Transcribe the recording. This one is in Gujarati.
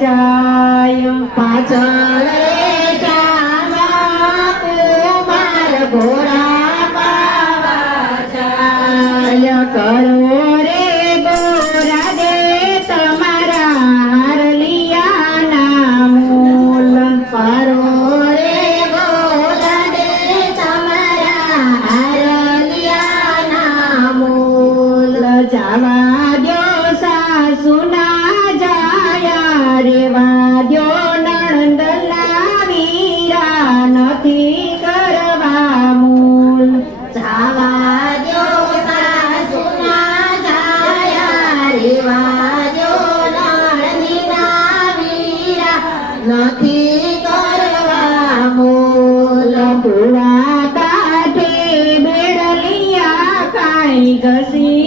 જાય પાછળ જાવા કુમાર ઘોડા પાવા જાય કરો રે ગોરા દે તમારા હરલિયાના મૂલ કરો રે ગોરા દે તમારા હરલિયાના મૂલ જાવા